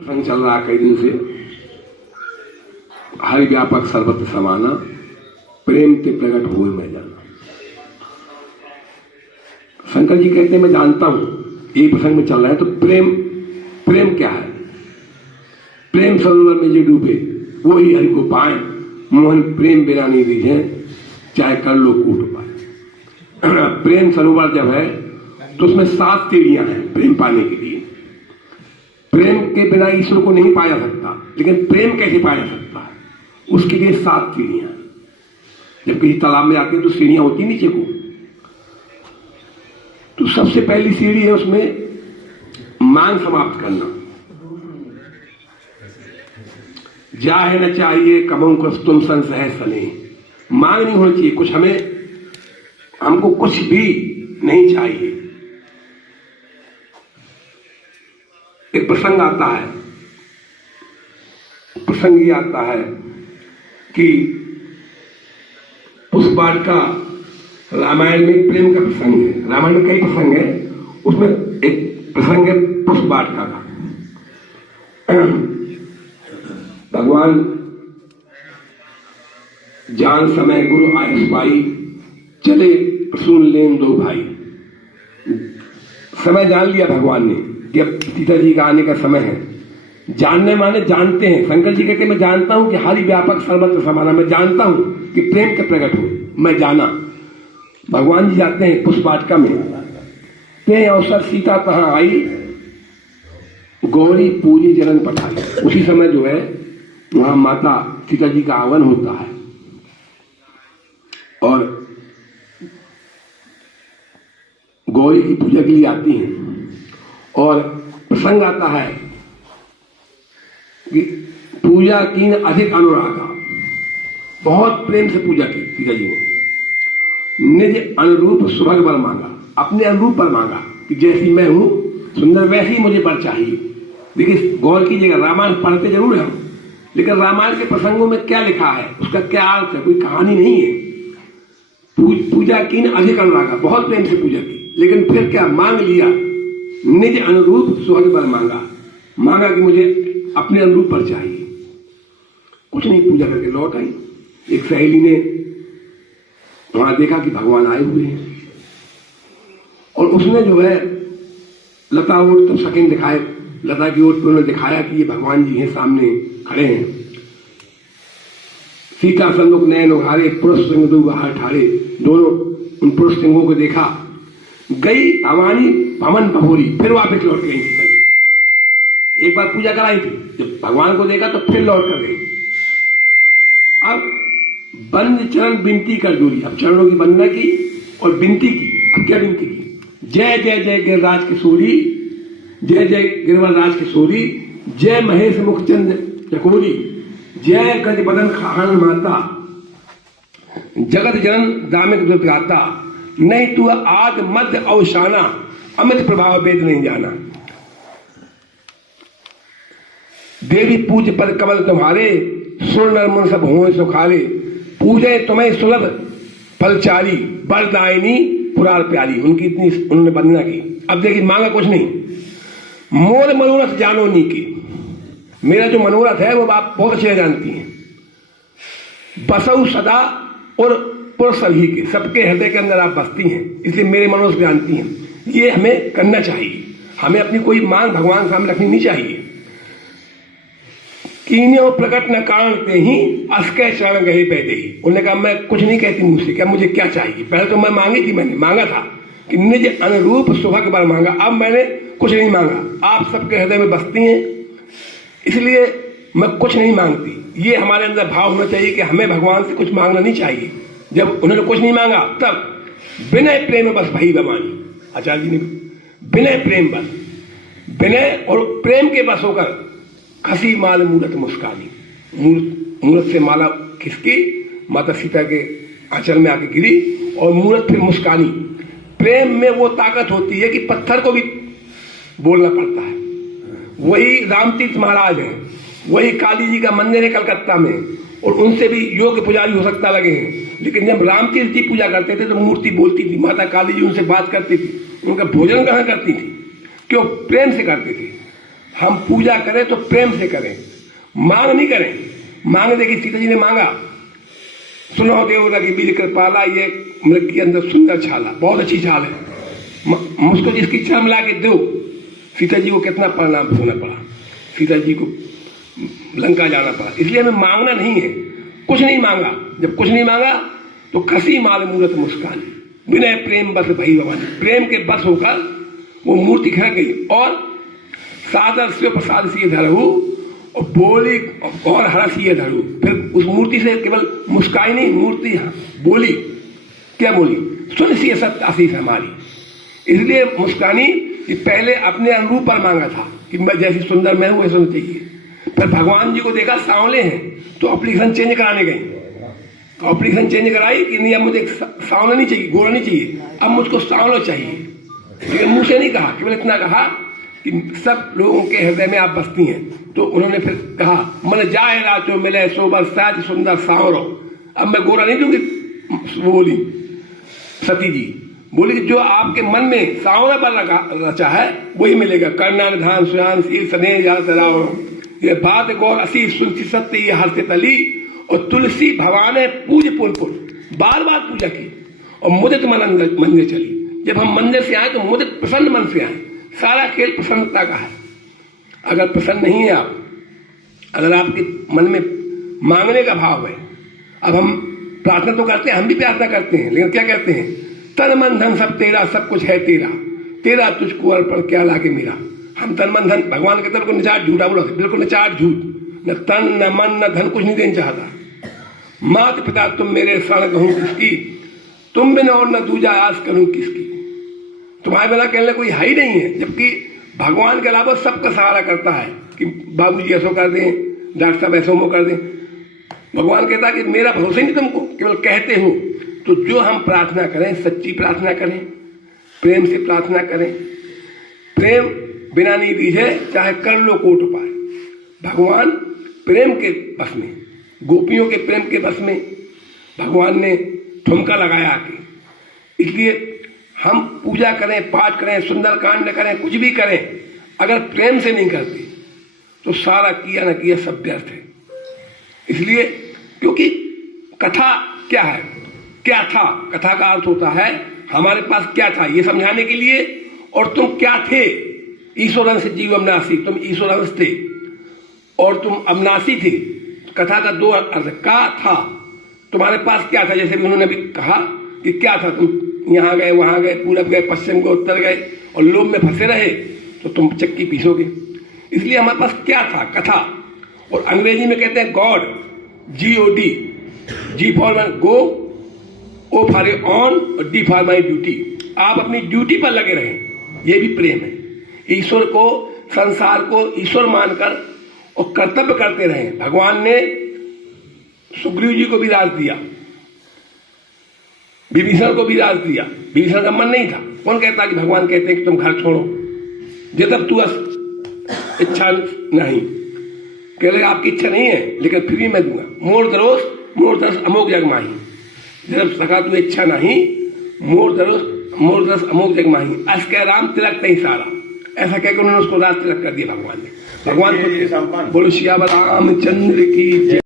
प्रसंग चल रहा कई दिन से, हरि व्यापक सर्वत्र समाना, प्रेम ते प्रकट हुए मैं जाना। शंकर जी कहते हैं मैं जानता हूं, ये प्रसंग में चल रहा है तो प्रेम प्रेम क्या है? प्रेम सरोवर में जो डूबे वो ही हरि को पाए, मोहन प्रेम बिना नहीं दीजे, चाहे कर लो कूट पाए। प्रेम सरोवर जब है तो उसमें 7 सीढ़ियां हैं प्रेम पाने के लिए। प्रेम के बिना ईश्वर को नहीं पाया सकता, लेकिन प्रेम कैसे पाया सकता है? उसके लिए 7 सीढ़ियां। जब किसी तालाब में आते हैं तो सीढ़ियां होती नीचे को, तो सबसे पहली सीढ़ी है उसमें मांग समाप्त करना। जाहे न चाहिए कमों को तुम संसह सने, मांग नहीं होनी चाहिए कुछ, हमको कुछ भी नहीं चाहिए। एक प्रसंग आता है, प्रसंग ये आता है कि पुष्पवाटिका रामायण में प्रेम का प्रसंग है। रामायण में कई प्रसंग है, उसमें एक प्रसंग है पुष्पवाटिका का। भगवान जान समय गुरु आयस पाई, चले सुन लेन दो भाई। समय जान लिया भगवान ने कि अब सीता जी का आने का समय है। जानने माने जानते हैं। शंकर जी कहते हैं मैं जानता हूं कि हरि व्यापक सर्वत्र समाना, मैं जानता हूं कि प्रेम के प्रकट हो, मैं जाना। भगवान जी जाते हैं पुष्पवाटिका में, ते अवसर सीता तहां आई, गौरी पूजी जनन पठाई। उसी समय जो है वहां माता सीता जी का आगमन होता है और गौरी की पूजा के लिए आती हैं। और प्रसंग आता है कि पूजा की अधिक अनुरागा, बहुत प्रेम से पूजा की सीता जी ने। निज अनुरूप सुभग वर मांगा, अपने अनुरूप पर मांगा कि जैसी मैं हूं सुंदर वैसी मुझे वर चाहिए। देखिए गौर कीजिएगा, रामायण पढ़ते जरूर हम, लेकिन रामायण के प्रसंगों में क्या लिखा है, उसका क्या अर्थ है, कोई कहानी नहीं है। पूजा की अधिक अनुरागा, बहुत प्रेम से पूजा की, लेकिन फिर क्या मांग लिया? निज अनुरूप सुभग वर मांगा, मांगा कि मुझे अपने अनुरूप पर चाहिए। कुछ नहीं, पूजा करके लौट आई। एक सहेली ने वहां देखा कि भगवान आए हुए हैं और उसने जो है लता ओट तो सकिन दिखाए, लता की ओट पर उन्होंने दिखाया कि ये भगवान जी हैं, सामने खड़े हैं। सीता सन्मुख नयन उघारे, पुरुष सिंह दो बाहर ठाड़े। दोनों उन पुरुष सिंहों को देखा, गई अवानी पवन बहोरी, फिर वापस लौट गई सीता जी। एक बार पूजा कराई थी, जब भगवान को देखा तो फिर लौट कर गई। अब बंद चरण विनती कर जोड़ी, अब चरणों की वंदना की और विनती की। अब क्या विनती की? जय जय जय गिरिराज किशोरी, जय जय गिरिवरराज किशोरी, जय महेश मुखचंद चकोरी, जय गज बदन खाहन माता, जगत जनन दामिक दुर्गाता, नहीं तू आद मध्य अवसाना, अमित प्रभाव वेद नहीं जाना। देवी पूज पद कमल तुम्हारे, सुर नर मन सब हों सुखारे, पूजे तुम्हें सुलभ फलचारी, बरदायिनी पुरार प्यारी। उनकी इतनी उन्होंने वंदना की। अब देखिए मांगा कुछ नहीं, मोर मनोरथ जानो नी की, मेरा जो मनोरथ है वो आप बहुत अच्छे जानती हैं। बसऊ सदा और पुरुष सभी के, सबके हृदय के अंदर आप बसती हैं, इसलिए मेरे मनोरथ जानती हैं। ये हमें करना चाहिए, हमें अपनी कोई मांग भगवान सामने रखनी नहीं चाहिए। कीन्यो प्रकट न कांते ही, अस्के चरण गए पैदे ही। उन्होंने कहा मैं कुछ नहीं कहती मुझसे, क्या मुझे क्या चाहिए? पहले तो मैं मांगी थी, मैंने मांगा था कि निज अनुरूप सुभग वर मांगा, अब मैंने कुछ नहीं मांगा। आप सबके हृदय में बसती हैं, इसलिए मैं कुछ नहीं मांगती। ये हमारे अंदर भाव होना चाहिए कि हमें भगवान से कुछ मांगना नहीं चाहिए। जब उन्होंने कुछ नहीं मांगा तब विनय प्रेम बस भई बमानी, आचार्य जी ने विनय प्रेम बस, विनय और प्रेम के बस होकर खसी माल मूरत मुस्कानी, मूरत से माला खिसकी, माता सीता के आंचल में आके गिरी और मूरत फिर मुस्कानी। प्रेम में वो ताकत होती है कि पत्थर को भी बोलना पड़ता है। वही रामतीर्थ महाराज हैं, वही काली जी का मंदिर है कलकत्ता में, और उनसे भी योग्य पुजारी हो सकता लगे हैं, लेकिन जब रामतीर्थ जी पूजा करते थे तो मूर्ति बोलती थी, माता काली जी उनसे बात करती थी, उनका भोजन कहाँ करती थी? क्यों? प्रेम से करते थे। हम पूजा करें तो प्रेम से करें, मांग नहीं करें। मांग देखिए सीता जी ने मांगा, सुनो देवता की बीज कृपाला, ये मृग के अंदर सुंदर छाला, बहुत अच्छी छाल है, मुझको जिसकी चर्म ला के दो। सीता जी को कितना परिणाम भोगना पड़ा, सीता जी को लंका जाना पड़ा। इसलिए हमें मांगना नहीं है, कुछ नहीं मांगा। जब कुछ नहीं मांगा तो खसी माल मूरत मुस्कान, विनय प्रेम बस भई भवानी, प्रेम के बस होकर वो मूर्ति खड़ गई। और सादर से प्रसाद से धरहु और बोली और हरसिए धरू। फिर उस मूर्ति से केवल मुस्काई नहीं, मूर्ति बोली, क्या बोली, सुन सी सत्य आशीष हमारी। इसलिए मुस्कानी कि पहले अपने अनुरूप पर मांगा था कि मैं जैसी सुंदर मैं हूं वैसे होना चाहिए। फिर भगवान जी को देखा सांवले हैं तो एप्लीकेशन चेंज कराने गई, एप्लीकेशन चेंज कराई कि नहीं अब मुझे सांवला नहीं चाहिए, गोरा नहीं चाहिए, अब मुझको सांवला चाहिए। लेकिन मुंह से नहीं कहा, केवल इतना कहा कि सब लोगों के हृदय में आप बसती हैं। तो उन्होंने फिर कहा मन जाए राचो मिले सोबर साज सुंदर सांवरो, अब मैं गोरा नहीं दूंगी। बोली सती जी बोली कि जो आपके मन में सांवला पर रचा है वही मिलेगा। कर्णा निधान सुयान शील स्नेह याद ये बात गौर असी सुनसी सत्य ये हर्ष तली। और तुलसी भवाने पूज पुल पुल, बार बार पूजा की और मुदित मन मंदिर चली। जब हम मंदिर से आए तो मुदित प्रसन्न मन से आए। सारा खेल प्रसन्नता का है। अगर प्रसन्न नहीं है आप, अगर आपके मन में मांगने का भाव है, अब हम प्रार्थना तो करते हैं, हम भी प्रार्थना करते हैं, लेकिन क्या कहते हैं, तन मन धन सब तेरा, सब कुछ है तेरा, तेरा तुझको अर्पण क्या लागे मेरा। हम तन मन धन, भगवान के तरफ को निचाट झूठा बोला, बिल्कुल निचाट झूठ, न तन न मन न धन कुछ नहीं देना चाहता। माता पिता तुम मेरे शरण कहूं किसकी, तुम बिना और न दूजा आस करूं किसकी। तुम्हारे बिना कहने कोई है ही नहीं है, जबकि भगवान के अलावा सबका सहारा करता है कि बाबूजी ऐसा कर दें, डॉक्टर साहब ऐसा वो कर दें। भगवान कहता है कि मेरा भरोसा नहीं तुमको, केवल कहते हो। तो जो हम प्रार्थना करें, सच्ची प्रार्थना करें, प्रेम से प्रार्थना करें। प्रेम बिना नहीं दीजिए चाहे कर लो कोट उपाय। भगवान प्रेम के बस में, गोपियों के प्रेम के बस में भगवान ने ठुमका लगाया आके। इसलिए हम पूजा करें, पाठ करें, सुंदरकांड करें, कुछ भी करें, अगर प्रेम से नहीं करते तो सारा किया न किया सब व्यर्थ है। इसलिए क्योंकि कथा क्या है, क्या था, कथा का अर्थ होता है हमारे पास क्या था ये समझाने के लिए, और तुम क्या थे। ईश्वर अंश जीव अविनाशी, तुम ईश्वर अंश थे और तुम अविनाशी थे। कथा का दो अर्थ, का था, तुम्हारे पास क्या था। जैसे भी उन्होंने भी कहा कि क्या था, तुम यहाँ गए, वहां गए, पूरब गए, पश्चिम गए, उत्तर गए और लोभ में फंसे रहे तो तुम चक्की पीसोगे। इसलिए हमारे पास क्या था, कथा। और अंग्रेजी में कहते हैं God, GOD, G for go, O for on और D फॉर माई ड्यूटी। आप अपनी ड्यूटी पर लगे रहें, ये भी प्रेम है। ईश्वर को, संसार को ईश्वर मानकर और कर्तव्य करते रहें। भगवान ने सुग्रीव जी को भी राज दिया, विभीषण को भी राज दिया। विभीषण का मन नहीं था। कौन कहता कि भगवान कहते हैं कि तुम घर छोड़ो, जब तू इच्छा नहीं, कह रहे आपकी इच्छा नहीं है लेकिन फिर भी मैं दूंगा। मोर दरोस अमोघ जग माही, जब सका तू इच्छा नहीं, मोर दरोस अमोघ जग माही, अस कह राम तिलक नहीं सारा। ऐसा कहकर उन्होंने उसको राज तिलक कर दिया भगवान ने। भगवान को बोलो सियावर रामचंद्र की जय।